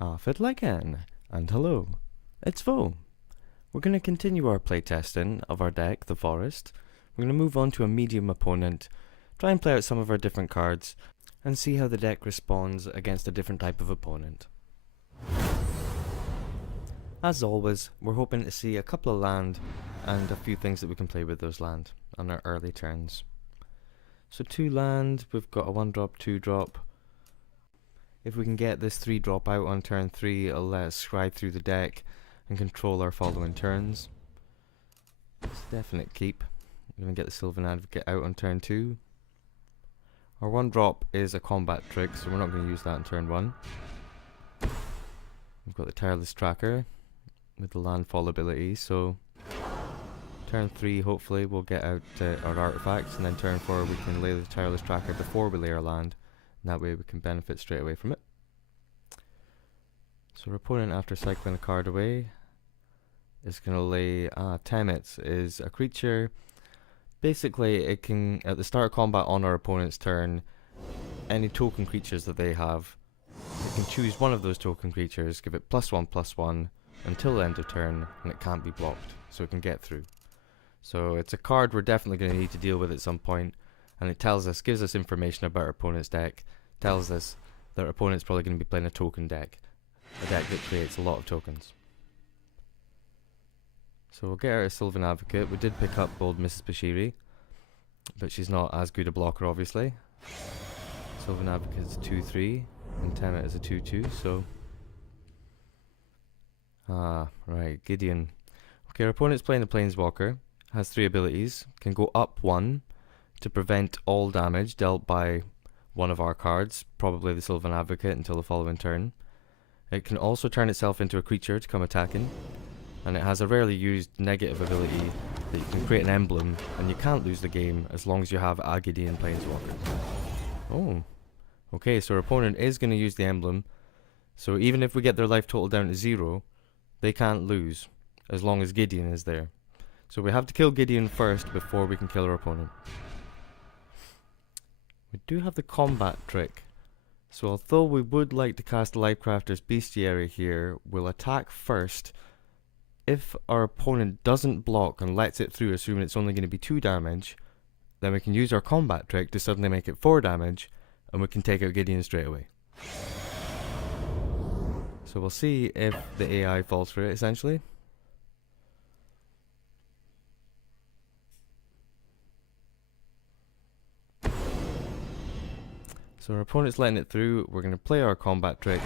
Fiddlegan, and hello, it's Vo. We're going to continue our playtesting of our deck, the Forest. We're going to move on to a medium opponent, try and play out some of our different cards, and see how the deck responds against a different type of opponent. As always, we're hoping to see a couple of land and a few things that we can play with those land on our early turns. So 2 land, we've got a 1-drop, 2-drop. If we can get this 3-drop out on turn 3, it'll let us scry through the deck and control our following turns. It's a definite keep. We're going to get the Sylvan Advocate out on turn 2. Our 1-drop is a combat trick, so we're not going to use that on turn 1. We've got the Tireless Tracker with the landfall ability, so turn 3 hopefully we'll get out our artifacts, and then turn 4 we can lay the Tireless Tracker before we lay our land. And that way we can benefit straight away from it. So our opponent, after cycling a card away, is going to lay Temet is a creature. Basically it can, at the start of combat on our opponent's turn, any token creatures that they have, it can choose one of those token creatures, give it +1/+1 until the end of turn, and it can't be blocked, so it can get through. So it's a card we're definitely going to need to deal with at some point, and it tells us, gives us information about our opponent's deck, tells us that our opponent's probably going to be playing a token deck, a deck that creates a lot of tokens. So we'll get our Sylvan Advocate. We did pick up old Mrs. Bashiri, but she's not as good a blocker obviously. Sylvan Advocate is a 2/3 and Temet is a 2/2, so right, Gideon. Okay, our opponent's playing a Planeswalker, has 3 abilities, can go up 1 to prevent all damage dealt by one of our cards, probably the Sylvan Advocate, until the following turn. It can also turn itself into a creature to come attacking, and it has a rarely used negative ability that you can create an emblem and you can't lose the game as long as you have a Gideon Planeswalker. Oh, okay, so our opponent is going to use the emblem, so even if we get their life total down to 0, they can't lose as long as Gideon is there. So we have to kill Gideon first before we can kill our opponent. We do have the combat trick, so although we would like to cast Lifecrafter's Bestiary here, we'll attack first. If our opponent doesn't block and lets it through, assuming it's only going to be 2 damage, then we can use our combat trick to suddenly make it 4 damage, and we can take out Gideon straight away. So we'll see if the AI falls for it, essentially. So our opponent's letting it through, we're going to play our combat trick.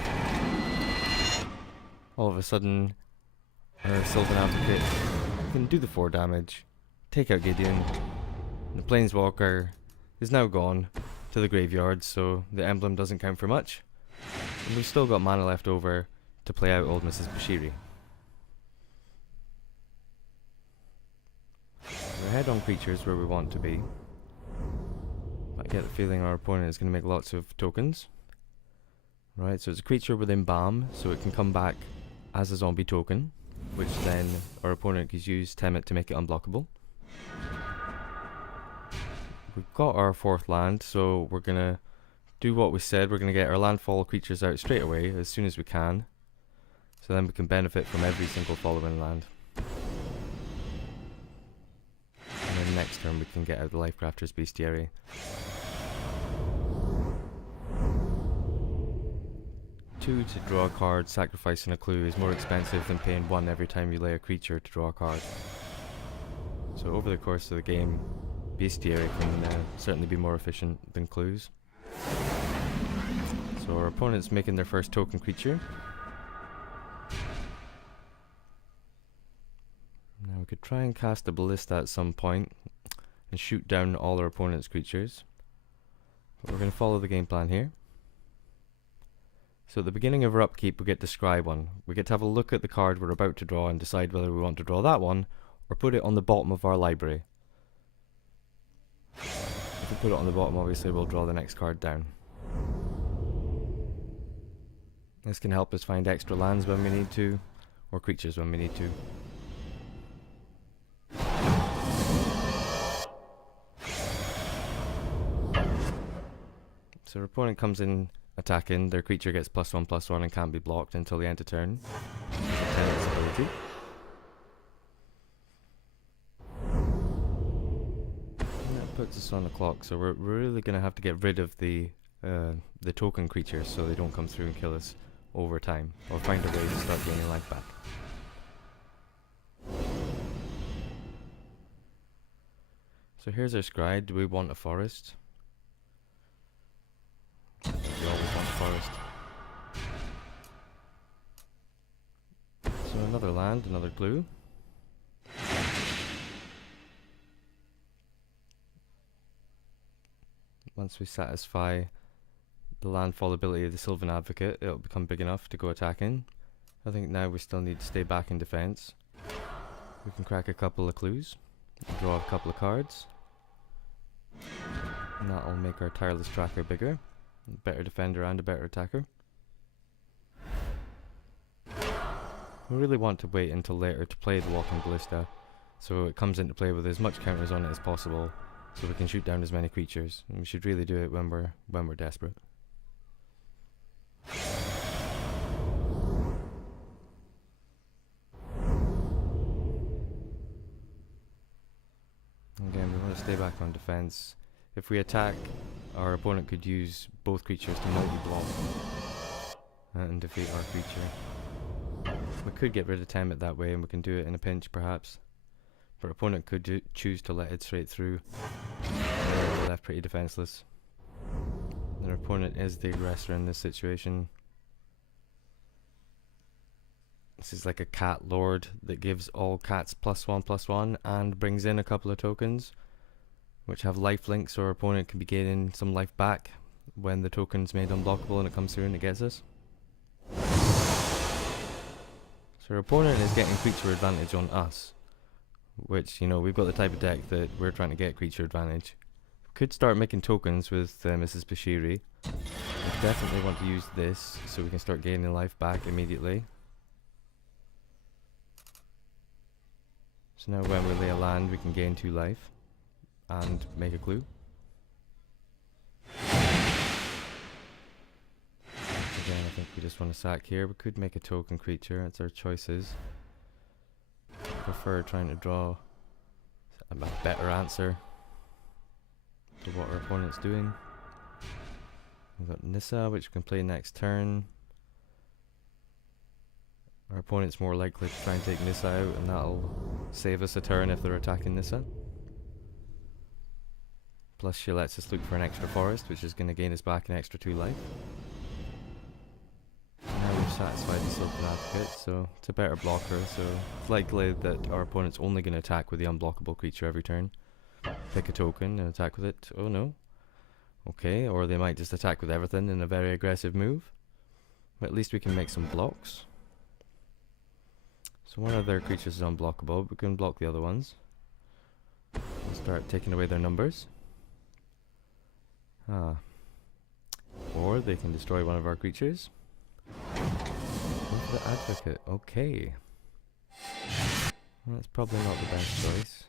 All of a sudden, our Sylvan Advocate can do the 4 damage, take out Gideon, and the Planeswalker is now gone to the graveyard, so the emblem doesn't count for much. And we've still got mana left over to play out old Mrs. Bashiri. We're ahead on creatures where we want to be. I get the feeling our opponent is going to make lots of tokens. Right, so it's a creature with Embalm, so it can come back as a zombie token, which then our opponent can use Temet to make it unblockable. We've got our 4th land, so we're going to do what we said. We're going to get our landfall creatures out straight away, as soon as we can. So then we can benefit from every single following land. And then next turn we can get out the Lifecrafter's Bestiary. To draw a card, sacrificing a clue is more expensive than paying 1 every time you lay a creature to draw a card. So over the course of the game, Bestiary can certainly be more efficient than clues. So our opponent's making their first token creature. Now we could try and cast a Ballista at some point and shoot down all our opponent's creatures. But we're going to follow the game plan here. So at the beginning of our upkeep we get to scry one. We get to have a look at the card we're about to draw and decide whether we want to draw that one or put it on the bottom of our library. If we put it on the bottom, obviously we'll draw the next card down. This can help us find extra lands when we need to, or creatures when we need to. So our opponent comes in attacking, their creature gets +1/+1 and can't be blocked until the end of turn. Tenant's ability. And that puts us on the clock, so we're really going to have to get rid of the token creatures so they don't come through and kill us over time, or find a way to start gaining life back. So here's our scry. Do we want a forest? We always want a forest. So another land, another glue. Once we satisfy the landfall ability of the Sylvan Advocate, it'll become big enough to go attacking. I think now we still need to stay back in defense. We can crack a couple of clues, draw a couple of cards, and that'll make our tireless tracker bigger, a better defender and a better attacker. We really want to wait until later to play the Walking Ballista, so it comes into play with as much counters on it as possible, so we can shoot down as many creatures. And we should really do it when we're desperate. Again, we want to stay back on defense. If we attack, our opponent could use both creatures to multi-block and defeat our creature. We could get rid of Temet that way, and we can do it in a pinch perhaps. But our opponent could choose to let it straight through. We're left pretty defenseless. And our opponent is the aggressor in this situation. This is like a cat lord that gives all cats +1/+1 and brings in a couple of tokens which have life links, so our opponent can be gaining some life back when the token's made unblockable and it comes through and it gets us. So our opponent is getting creature advantage on us, which, you know, we've got the type of deck that we're trying to get creature advantage. We could start making tokens with Mrs. Bashiri. We definitely want to use this so we can start gaining life back immediately. So now when we lay a land, we can gain 2 life and make a clue. Again, I think we just want to sack here. We could make a token creature. It's our choices. I prefer trying to draw a better answer to what our opponent's doing. We've got Nissa, which we can play next turn. Our opponent's more likely to try and take Nissa out, and that'll save us a turn if they're attacking Nissa. Plus she lets us look for an extra forest, which is going to gain us back an extra 2 life. Now we've satisfied the Sylvan Advocate, so it's a better blocker, so it's likely that our opponent's only going to attack with the unblockable creature every turn. Pick a token and attack with it. Oh no. Okay, or they might just attack with everything in a very aggressive move. But at least we can make some blocks. So one of their creatures is unblockable, but we can block the other ones. We'll start taking away their numbers. Or they can destroy one of our creatures. Go for the Advocate. Okay. Well, that's probably not the best choice,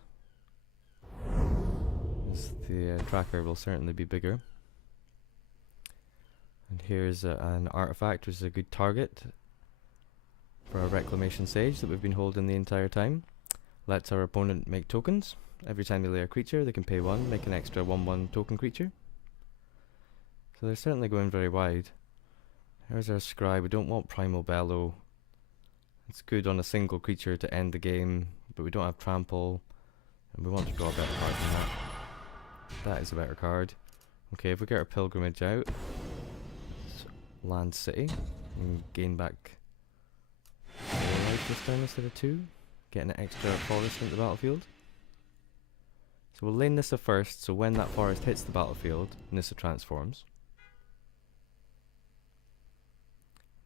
as the tracker will certainly be bigger. And here's an artifact, which is a good target for our Reclamation Sage that we've been holding the entire time. Lets our opponent make tokens. Every time they lay a creature, they can pay 1, make an extra 1/1 token creature. So they're certainly going very wide. Here's our scry. We don't want Primal Bellow. It's good on a single creature to end the game, but we don't have trample, and we want to draw a better card than that. That is a better card. Okay, if we get our Pilgrimage out, land City, and gain back 4 life this turn instead of 2, getting an extra forest into the battlefield. So we'll lay Nissa first, so when that forest hits the battlefield, Nissa transforms.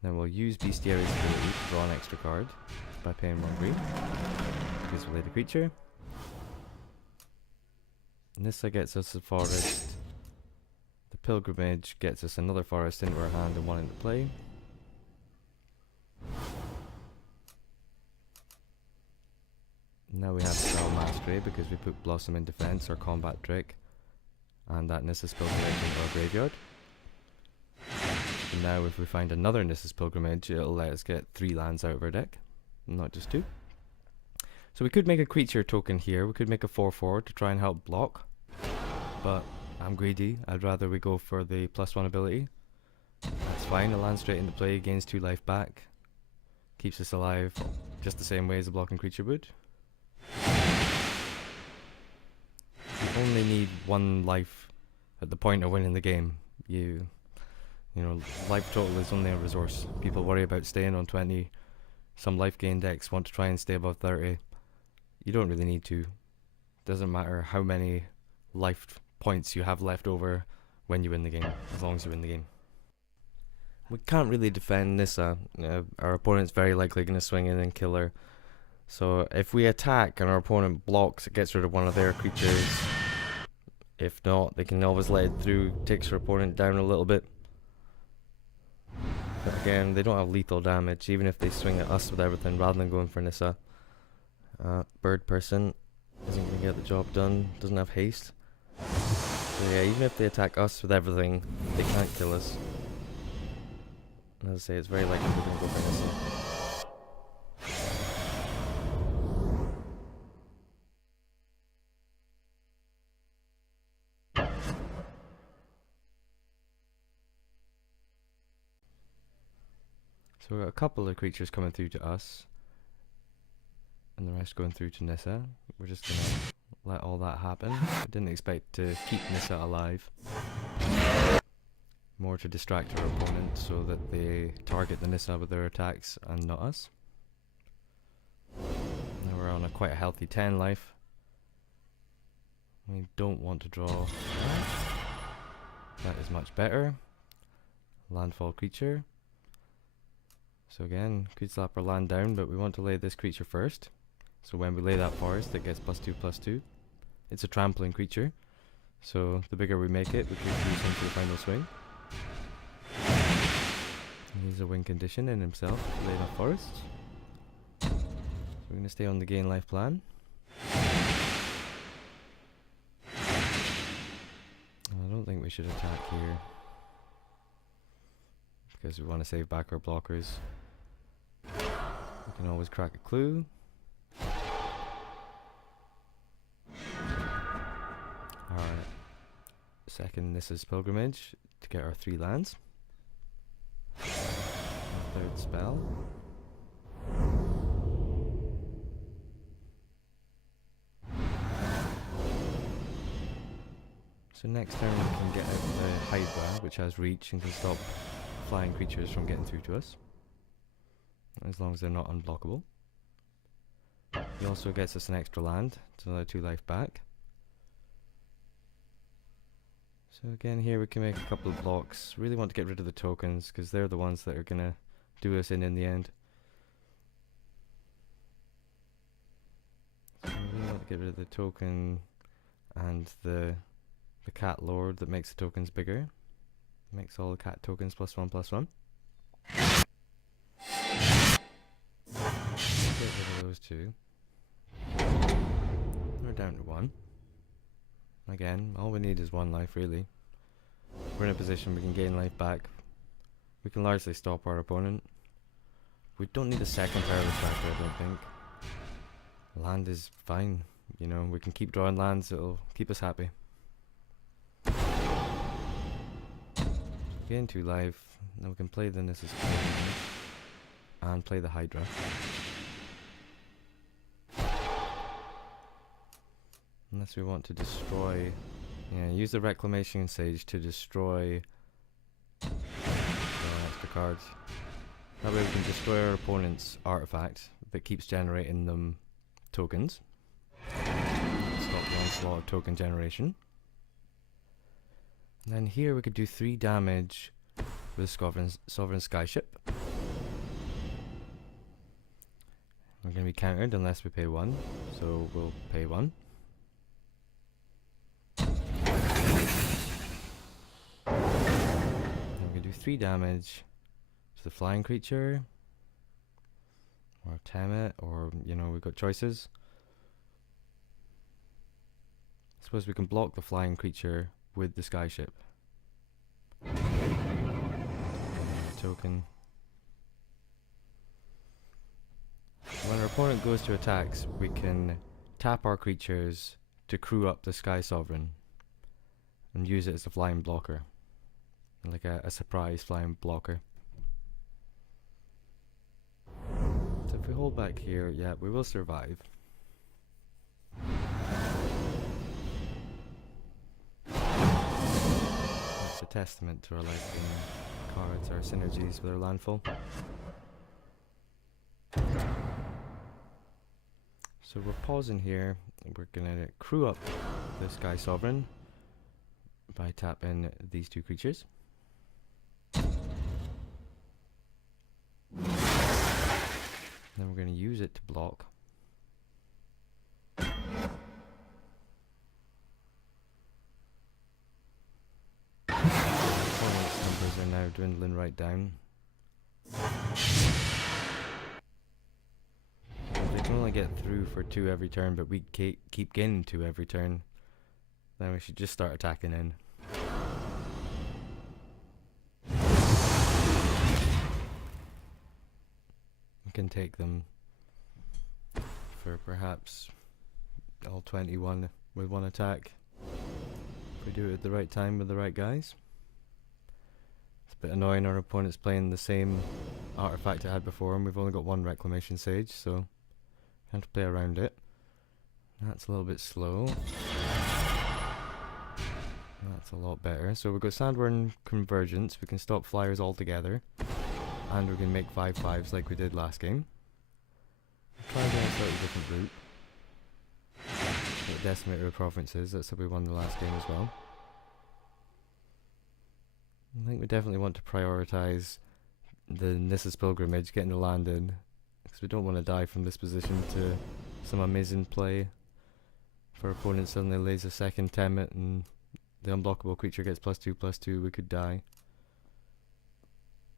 Then we'll use Bestiary's ability to draw an extra card by paying 1 green, because we laid a creature. Nissa gets us a forest. The Pilgrimage gets us another forest into our hand and 1 into play. Now we have Spell Mastery because we put Blossom in defense or Combat Drake, and that Nissa Spell into our graveyard. And now if we find another Nissa's Pilgrimage, it'll let us get 3 lands out of our deck, not just 2. So we could make a creature token here. We could make a 4/4 to try and help block, but I'm greedy. I'd rather we go for the +1 ability. That's fine. A land straight into play, gains 2 life back, keeps us alive just the same way as a blocking creature would. You only need 1 life at the point of winning the game. You know, life total is only a resource. People worry about staying on 20. Some life gain decks want to try and stay above 30. You don't really need to. Doesn't matter how many life points you have left over when you win the game, as long as you win the game. We can't really defend Nissa. Our opponent's very likely going to swing in and kill her. So if we attack and our opponent blocks, it gets rid of one of their creatures. If not, they can always let it through, takes your opponent down a little bit. But again, they don't have lethal damage, even if they swing at us with everything rather than going for Nissa. Bird person isn't going to get the job done, doesn't have haste. So yeah, even if they attack us with everything, they can't kill us. And as I say, it's very likely we're going to go for Nissa. So we've got a couple of creatures coming through to us, and the rest going through to Nissa. We're just going to let all that happen. I didn't expect to keep Nissa alive. More to distract our opponent so that they target the Nissa with their attacks and not us. Now we're on quite a healthy 10 life. We don't want to draw that. That is much better. Landfall creature. So again, could slap our land down, but we want to lay this creature first. So when we lay that forest, it gets +2/+2. It's a trampling creature, so the bigger we make it, we can use him for the final swing. He's a win condition in himself, lay that forest. So we're going to stay on the gain life plan. I don't think we should attack here, because we want to save back our blockers. We can always crack a clue. Alright. Second, this is Pilgrimage to get our 3 lands. Third spell. So next turn we can get out the Hydra, which has reach and can stop flying creatures from getting through to us, as long as they're not unblockable. He also gets us an extra land, it's another 2 life back. So again, here we can make a couple of blocks. Really want to get rid of the tokens, because they're the ones that are going to do us in the end. So we really want to get rid of the token and the cat lord that makes the tokens bigger. Makes all the cat tokens +1/+1. Get rid of those 2. We're down to 1. Again, all we need is 1 life really. We're in a position we can gain life back. We can largely stop our opponent. We don't need a second Perilous Factor, I don't think. Land is fine. You know, we can keep drawing lands, it'll keep us happy. Gain 2 life, now we can play the Nissa's Pilgrimage and play the Hydra. Unless we want to destroy, use the Reclamation Sage to destroy extra cards. That way we can destroy our opponent's artifact that keeps generating them tokens. Stop the onslaught of token generation. And then here we could do 3 damage with Sovereign Skyship. We're going to be countered unless we pay 1, so we'll pay 1. And we can do 3 damage to the flying creature, or Temet, or we've got choices. I suppose we can block the flying creature with the Skyship. token. When our opponent goes to attacks, we can tap our creatures to crew up the Sky Sovereign and use it as a flying blocker, like a surprise flying blocker. So if we hold back here, yeah, we will survive. That's a testament to our liking cards, our synergies with our landfall. So we're pausing here, and we're gonna crew up the Sky Sovereign by tapping these two creatures. Then we're gonna use it to block. Opponent's numbers are now dwindling right down. They can only get through for 2 every turn, but we keep gaining 2 every turn. Then we should just start attacking in. We can take them for perhaps all 21 with 1 attack. If we do it at the right time with the right guys. It's a bit annoying our opponent's playing the same artifact it had before, and we've only got 1 Reclamation Sage, so have to play around it. That's a little bit slow. That's a lot better. So we've got Sandworm Convergence. We can stop flyers altogether, and we can make 5/5s like we did last game. Try down a slightly different route. Get Decimator of Provinces. That's how we won the last game as well. I think we definitely want to prioritize the Nissa's Pilgrimage, getting the land in, because we don't want to die from this position to some amazing play. If our opponent suddenly lays a second Temet and the unblockable creature gets +2/+2, we could die.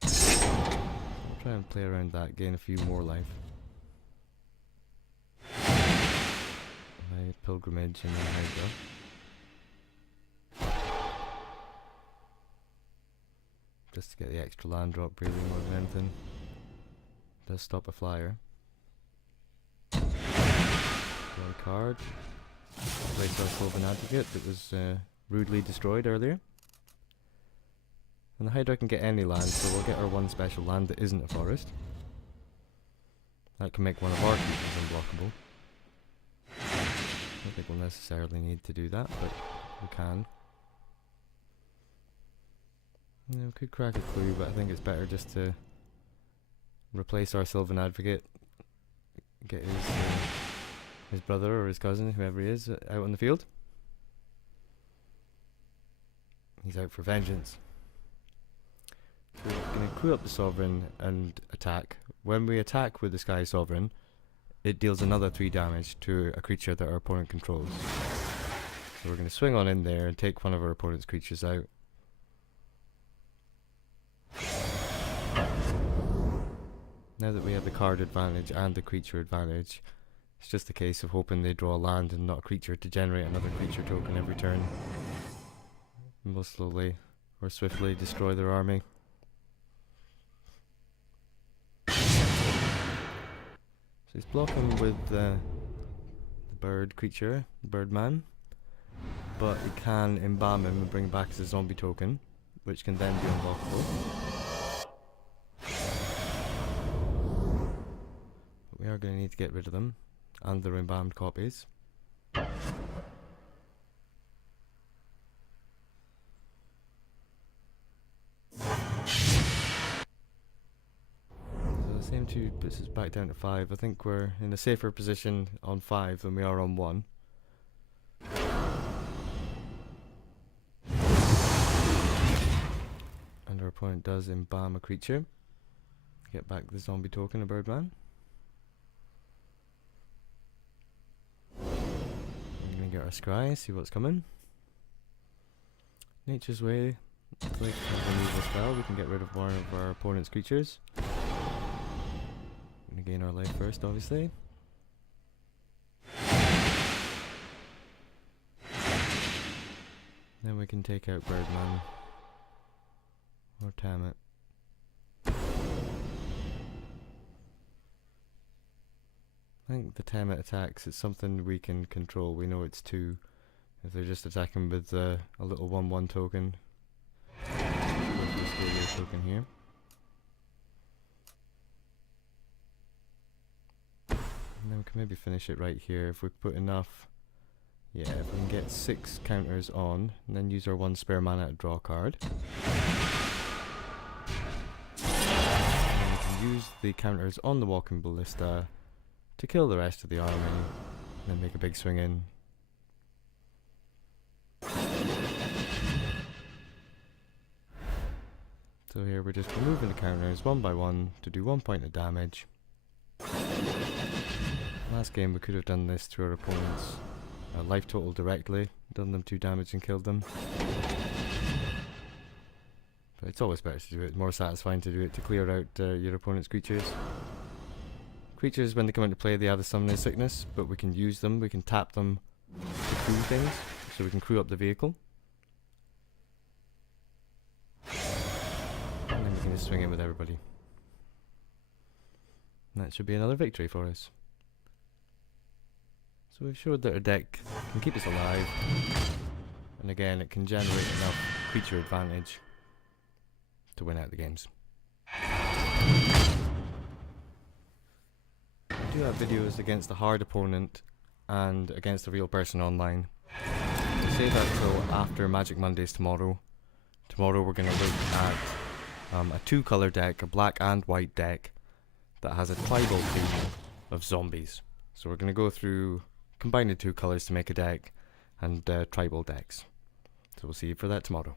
I'll try and play around that, gain a few more life. My Pilgrimage and then Hydra. Just to get the extra land drop, really, more than anything. Does stop a flyer. Draw a card. Replace our Sylvan Advocate that was rudely destroyed earlier. And the Hydra can get any land, so we'll get our 1 special land that isn't a forest. That can make one of our creatures unblockable. I don't think we'll necessarily need to do that, but we can. You know, we could crack a clue, but I think it's better just to replace our Sylvan Advocate, get his brother or his cousin, whoever he is, out on the field. He's out for vengeance. So we're going to crew up the Sovereign and attack. When we attack with the Sky Sovereign, it deals another 3 damage to a creature that our opponent controls. So we're going to swing on in there and take one of our opponent's creatures out. Now that we have the card advantage and the creature advantage, it's just a case of hoping they draw a land and not a creature to generate another creature token every turn. And we'll slowly or swiftly destroy their army. So he's blocking with the bird creature, the bird man, but he can embalm him and bring back as a zombie token, which can then be unblockable. But we are going to need to get rid of them and their embalmed copies. So the same 2 puts us back down to 5. I think we're in a safer position on 5 than we are on 1. And our opponent does embalm a creature. Get back the zombie token, a birdman. We're going to get our scry, see what's coming. Nature's Way. Click removal spell. We can get rid of one of our opponent's creatures. We're going to gain our life first, obviously. Then we can take out Birdman or Tammet. think the 10-minute attacks is something we can control. We know it's 2 if they're just attacking with a little 1/1 token. This token here. And then we can maybe finish it right here if we put enough. Yeah, if we can get 6 counters on, and then use our 1 spare mana to draw a card. And we can use the counters on the Walking Ballista to kill the rest of the army, and then make a big swing in. So here we're just removing the counters 1 by 1 to do 1 point of damage. Last game we could have done this to our opponent's life total directly, done them 2 damage and killed them. But it's always better to do it, more satisfying to do it to clear out your opponent's creatures. Creatures, when they come into play, they have the Summoning Sickness, but we can use them, we can tap them to crew things, so we can crew up the vehicle. And then we can just swing in with everybody. And that should be another victory for us. So we've showed that our deck can keep us alive, and again it can generate enough creature advantage to win out the games. I do have videos against a hard opponent and against a real person online. We'll save that till after Magic Mondays tomorrow. Tomorrow we're going to look at a 2-color deck, a black and white deck, that has a tribal theme of zombies. So we're going to go through combining 2 colors to make a deck, and tribal decks. So we'll see you for that tomorrow.